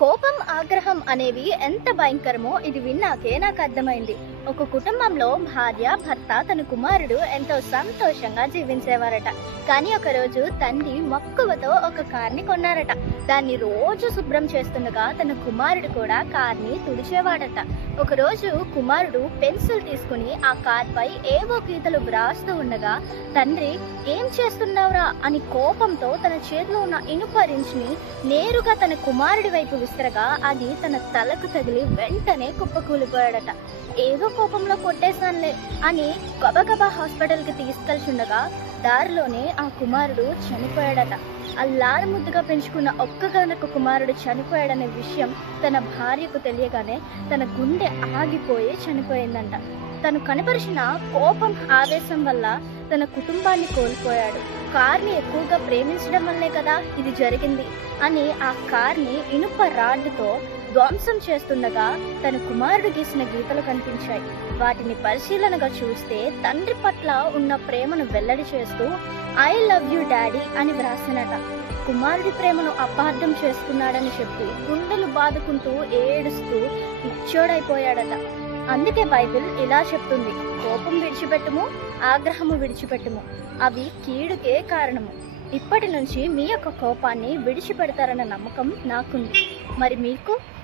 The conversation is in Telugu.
కోపం, ఆగ్రహం అనేవి ఎంత భయంకరమో ఇది విన్నాకే నాకు అర్థమైంది. ఒక కుటుంబంలో భార్య, భర్త, తన కుమారుడు ఎంతో సంతోషంగా జీవించేవారట. కానీ ఒకరోజు తండ్రి మక్కువతో ఒక కార్ని కొన్నారట. దాన్ని రోజు శుభ్రం చేస్తుండగా తన కుమారుడు కూడా కార్ని తుడిచేవాడట. ఒకరోజు కుమారుడు పెన్సిల్ తీసుకుని ఆ కార్ పై ఏవో గీతలు వ్రాస్తూ ఉండగా తండ్రి ఏం చేస్తున్నావురా అని కోపంతో తన చేతిలో ఉన్న ఇనుప రించ్ని నేరుగా తన కుమారుడి వైపు విసిరగా అది తన తలకు తగిలి వెంటనే కుప్పకూలిపోయాడట. ఏదో కోపంలో కొట్టేశానులే అని గబగబా హాస్పిటల్కి తీసుకెళ్తుండగా దారిలోనే ఆ కుమారుడు చనిపోయాడట. అల్లారు ముద్దుగా పెంచుకున్న ఒక్కగానొక్క కుమారుడు చనిపోయాడనే విషయం తన భార్యకు తెలియగానే తన గుండె ఆగిపోయి చనిపోయిందంట. తను కనపరిచిన కోపం, ఆవేశం వల్ల తన కుటుంబాన్ని కోల్పోయాడు. కార్ని ఎక్కువగా ప్రేమించడం వల్లే కదా ఇది జరిగింది అని ఆ కార్ని ఇనుప రాడ్డుతో ధ్వంసం చేస్తుండగా తన కుమారుడు గీసిన గీతలు కనిపించాయి. వాటిని పరిశీలనగా చూస్తే తండ్రి పట్ల ఉన్న ప్రేమను వెల్లడి చేస్తూ ఐ లవ్ యూ డాడీ అని వ్రాసినట. కుమారుడి ప్రేమను అపార్థం చేసుకున్నాడని చెప్పి గుండెలు బాదుకుంటూ ఏడుస్తూ పిచ్చోడైపోయాడట. అందుకే బైబిల్ ఇలా చెప్తుంది, కోపం విడిచిపెట్టుము, ఆగ్రహము విడిచిపెట్టుము, అవి కీడుకే కారణము. ఇప్పటి నుంచి మీ యొక్క కోపాన్ని విడిచిపెడతారన్న నమ్మకం నాకుంది. మరి మీకు?